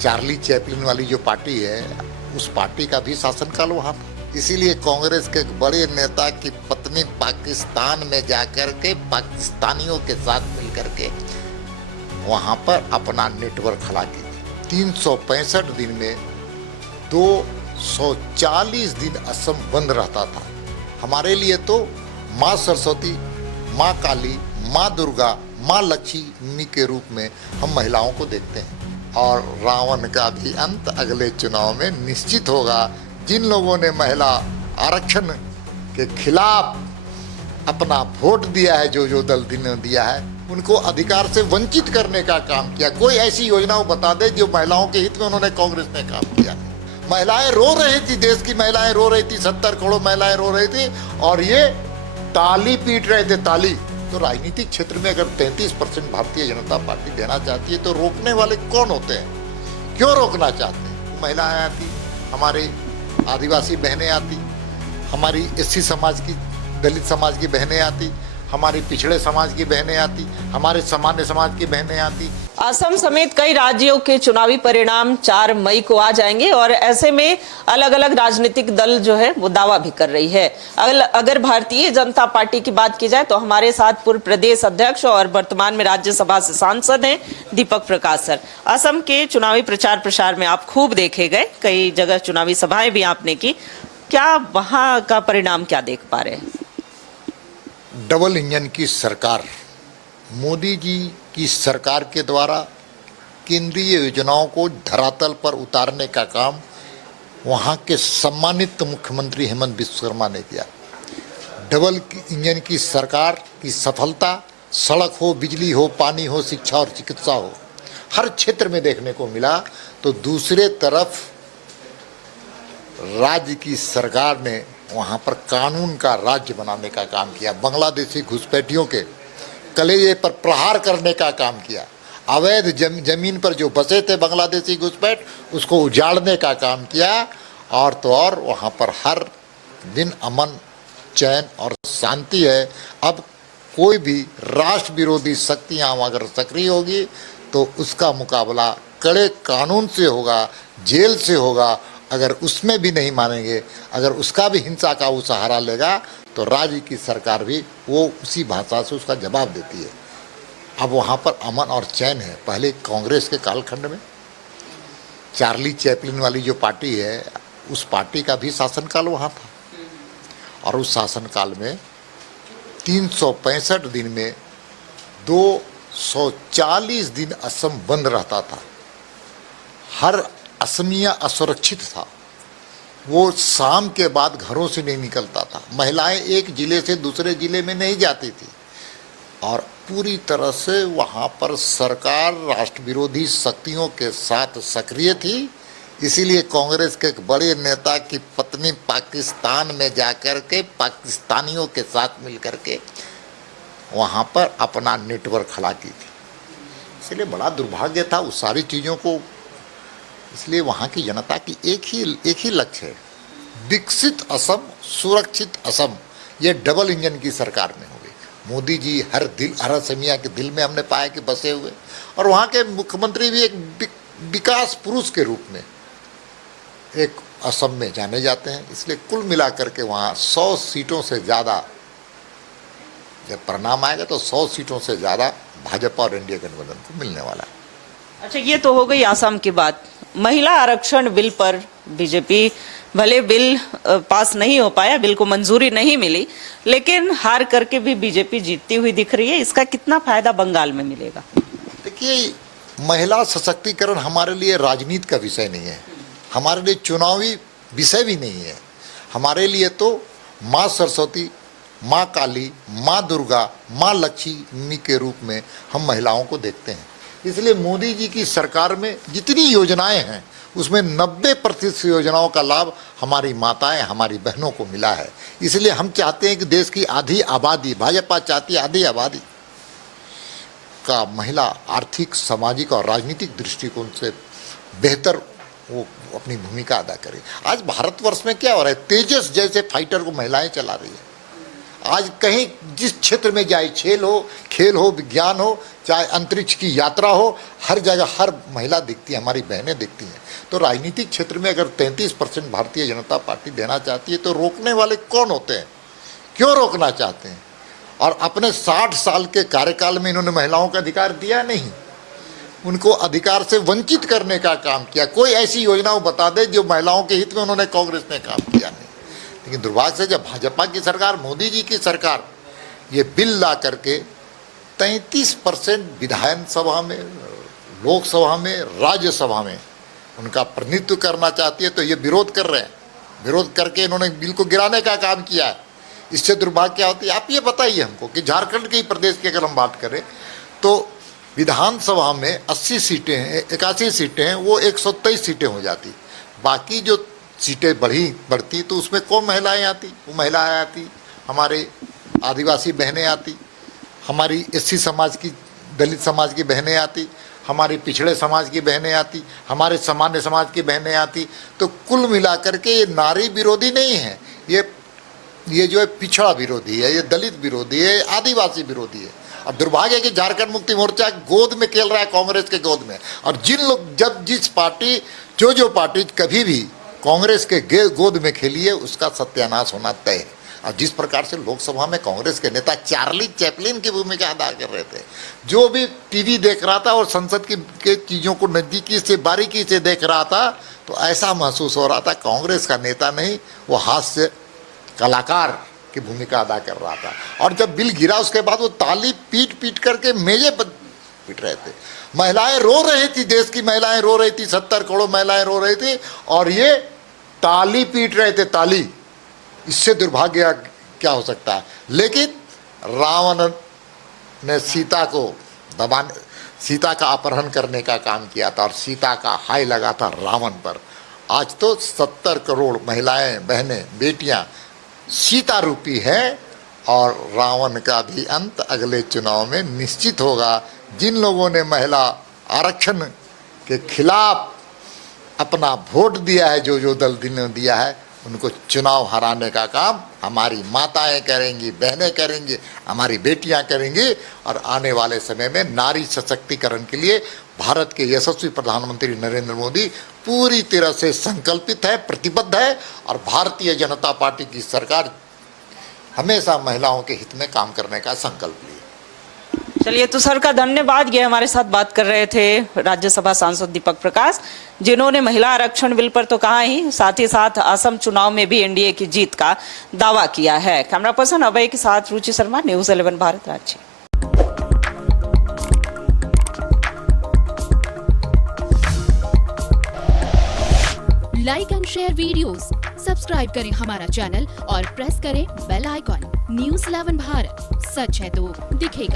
Charlie Chaplin वाली जो party है, उस पार्टी का भी शासनकाल वहां था। इसीलिए कांग्रेस के एक बड़े नेता की पत्नी पाकिस्तान में जाकर के पाकिस्तानियों के साथ मिलकर के वहां पर अपना नेटवर्क खड़ा की थी। 365 दिन में 240 दिन असम बंद रहता था। हमारे लिए तो माँ सरस्वती, माँ काली, माँ दुर्गा, माँ लक्ष्मी के रूप में हम महिलाओं को देखते हैं। और रावण का भी अंत अगले चुनाव में निश्चित होगा। जिन लोगों ने महिला आरक्षण के खिलाफ अपना वोट दिया है, जो दल ने दिया है, उनको अधिकार से वंचित करने का काम किया। कोई ऐसी योजना बता दे जो महिलाओं के हित में उन्होंने कांग्रेस ने काम किया। महिलाएं रो रही थी, देश की महिलाएं रो रही थी, 70 करोड़ महिलाएं रो रही थी और ये ताली पीट रहे थे, ताली। तो राजनीतिक क्षेत्र में अगर 33% भारतीय जनता पार्टी देना चाहती है तो रोकने वाले कौन होते हैं? क्यों रोकना चाहते हैं? महिलाएं आती, हमारे आदिवासी बहनें आती, हमारी एससी समाज की, दलित समाज की बहनें आती, हमारी पिछड़े समाज की बहनें आती, हमारे सामान्य समाज की बहनें आती। असम समेत कई राज्यों के चुनावी परिणाम 4 मई को आ जाएंगे और ऐसे में अलग अलग राजनीतिक दल जो है वो दावा भी कर रही है। अगर भारतीय जनता पार्टी की बात की जाए तो हमारे साथ पूर्व प्रदेश अध्यक्ष और वर्तमान में राज्यसभा से सांसद हैं दीपक प्रकाश सर। असम के चुनावी प्रचार प्रसार में आप खूब देखे गए, कई जगह चुनावी सभाएं भी आपने की। क्या वहां का परिणाम क्या देख पा रहे हैं? डबल इंजन की सरकार, मोदी जी की सरकार के द्वारा केंद्रीय योजनाओं को धरातल पर उतारने का काम वहाँ के सम्मानित मुख्यमंत्री हेमंत बिस्वा शर्मा ने किया। डबल इंजन की सरकार की सफलता सड़क हो, बिजली हो, पानी हो, शिक्षा और चिकित्सा हो, हर क्षेत्र में देखने को मिला। तो दूसरे तरफ राज्य की सरकार ने वहाँ पर कानून का राज्य बनाने का काम किया। बांग्लादेशी घुसपैठियों के कलेजे पर प्रहार करने का काम किया। अवैध जमीन पर जो बसे थे बांग्लादेशी घुसपैठ, उसको उजाड़ने का काम किया। और तो और वहाँ पर हर दिन अमन, चैन और शांति है। अब कोई भी राष्ट्र विरोधी शक्तियाँ अगर सक्रिय होगी तो उसका मुकाबला कड़े कानून से होगा, जेल से होगा। अगर उसमें भी नहीं मानेंगे, अगर उसका भी हिंसा का वो सहारा लेगा तो राज्य की सरकार भी वो उसी भाषा से उसका जवाब देती है। अब वहाँ पर अमन और चैन है। पहले कांग्रेस के कालखंड में चार्ली चैपलिन वाली जो पार्टी है, उस पार्टी का भी शासनकाल वहाँ था। और उस शासनकाल में 365 दिन में 240 दिन असम बंद रहता था। हर असमिया असुरक्षित था। वो शाम के बाद घरों से नहीं निकलता था। महिलाएं एक जिले से दूसरे जिले में नहीं जाती थी। और पूरी तरह से वहाँ पर सरकार राष्ट्र विरोधी शक्तियों के साथ सक्रिय थी। इसीलिए कांग्रेस के एक बड़े नेता की पत्नी पाकिस्तान में जाकर के पाकिस्तानियों के साथ मिलकर के वहाँ पर अपना नेटवर्क खड़ा की थी। इसलिए बड़ा दुर्भाग्य था उस सारी चीज़ों को। इसलिए वहाँ की जनता की एक ही लक्ष्य है, विकसित असम, सुरक्षित असम। ये डबल इंजन की सरकार में होगी। मोदी जी हर असमिया के दिल में हमने पाया कि बसे हुए। और वहाँ के मुख्यमंत्री भी एक विकास पुरुष के रूप में एक असम में जाने जाते हैं। इसलिए कुल मिलाकर के वहाँ 100 सीटों से ज़्यादा, जब परिणाम आएगा तो 100 सीटों से ज़्यादा भाजपा और एनडीए गठबंधन को मिलने वाला है। अच्छा, ये तो हो गई आसाम की बात। महिला आरक्षण बिल पर बीजेपी, भले बिल पास नहीं हो पाया, बिल को मंजूरी नहीं मिली, लेकिन हार करके भी बीजेपी जीतती हुई दिख रही है। इसका कितना फायदा बंगाल में मिलेगा? देखिए, महिला सशक्तिकरण हमारे लिए राजनीति का विषय नहीं है, हमारे लिए चुनावी विषय भी नहीं है। हमारे लिए तो माँ सरस्वती, माँ काली, माँ दुर्गा, माँ लक्ष्मी के रूप में हम महिलाओं को देखते हैं। इसलिए मोदी जी की सरकार में जितनी योजनाएं हैं उसमें 90% योजनाओं का लाभ हमारी माताएं, हमारी बहनों को मिला है। इसलिए हम चाहते हैं कि देश की आधी आबादी, भाजपा चाहती है आधी आबादी का महिला आर्थिक, सामाजिक और राजनीतिक दृष्टिकोण से बेहतर वो अपनी भूमिका अदा करे। आज भारतवर्ष में क्या हो रहा है, तेजस जैसे फाइटर को महिलाएं चला रही है। आज कहीं जिस क्षेत्र में जाए, खेल हो, विज्ञान हो, चाहे अंतरिक्ष की यात्रा हो, हर जगह हर महिला दिखती है, हमारी बहनें दिखती हैं। तो राजनीतिक क्षेत्र में अगर 33% भारतीय जनता पार्टी देना चाहती है तो रोकने वाले कौन होते हैं, क्यों रोकना चाहते हैं? और अपने 60 साल के कार्यकाल में इन्होंने महिलाओं का अधिकार दिया नहीं, उनको अधिकार से वंचित करने का काम किया। कोई ऐसी योजना बता दे जो महिलाओं के हित में उन्होंने कांग्रेस ने काम किया नहीं। लेकिन दुर्भाग्य से जब भाजपा की सरकार, मोदी जी की सरकार ये बिल ला करके 33% विधानसभा में, लोकसभा में, राज्यसभा में उनका प्रतिनिधित्व करना चाहती है तो ये विरोध कर रहे हैं। विरोध करके इन्होंने बिल को गिराने का काम किया है। इससे दुर्भाग्य क्या होती है आप ये बताइए हमको कि झारखंड के ही प्रदेश की अगर हम बात करें तो विधानसभा में 80 सीटें हैं, 81 सीटें हैं, वो 123 सीटें हो जाती। बाकी जो सीटें बढ़ती तो उसमें कौन महिलाएं आती? वो महिलाएं आती, हमारे आदिवासी बहनें आती, हमारी एससी समाज की, दलित समाज की बहनें आती, हमारे पिछड़े समाज की बहनें आती, हमारे सामान्य समाज की बहनें आती। तो कुल मिलाकर के ये नारी विरोधी नहीं है, ये जो है पिछड़ा विरोधी है, ये दलित विरोधी है, आदिवासी विरोधी है। अब दुर्भाग्य है कि झारखंड मुक्ति मोर्चा गोद में खेल रहा है, कांग्रेस के गोद में। और जिन लोग जिस पार्टी जो पार्टी कभी भी कांग्रेस के गोद में खेली है उसका सत्यानाश होना तय है। और जिस प्रकार से लोकसभा में कांग्रेस के नेता चार्ली चैपलिन की भूमिका अदा कर रहे थे, जो भी टीवी देख रहा था और संसद के चीज़ों को नज़दीकी से, बारीकी से देख रहा था, तो ऐसा महसूस हो रहा था कांग्रेस का नेता नहीं, वो हास्य कलाकार की भूमिका अदा कर रहा था। और जब बिल गिरा उसके बाद वो ताली पीट करके मेजे पर पीट रहे थे। महिलाएं रो रही थी, देश की महिलाएं रो रही थी, 70 करोड़ महिलाएं रो रही थी और ये ताली पीट रहे थे, ताली। इससे दुर्भाग्य क्या हो सकता है? लेकिन रावण ने सीता का अपहरण करने का काम किया था और सीता का हाय लगा था रावण पर। आज तो 70 करोड़ महिलाएं, बहनें, बेटियां सीता रूपी है और रावण का भी अंत अगले चुनाव में निश्चित होगा। जिन लोगों ने महिला आरक्षण के खिलाफ अपना वोट दिया है, जो दल ने दिया है, उनको चुनाव हराने का काम हमारी माताएं करेंगी, बहनें करेंगी, हमारी बेटियां करेंगी। और आने वाले समय में नारी सशक्तिकरण के लिए भारत के यशस्वी प्रधानमंत्री नरेंद्र मोदी पूरी तरह से संकल्पित है, प्रतिबद्ध है। और भारतीय जनता पार्टी की सरकार हमेशा महिलाओं के हित में काम करने का संकल्प लिए। चलिए, तो सर का धन्यवाद। ये हमारे साथ बात कर रहे थे राज्यसभा सांसद दीपक प्रकाश, जिन्होंने महिला आरक्षण बिल पर तो कहा ही, साथ ही साथ असम चुनाव में भी एनडीए की जीत का दावा किया है। कैमरा पर्सन अभय के साथ Ruchi Sharma, news 11 Bharat, Ranchi. Like and share videos, subscribe करें हमारा चैनल और प्रेस करें बेल आइकॉन। न्यूज़ 11 भारत, सच है तो दिखेगा।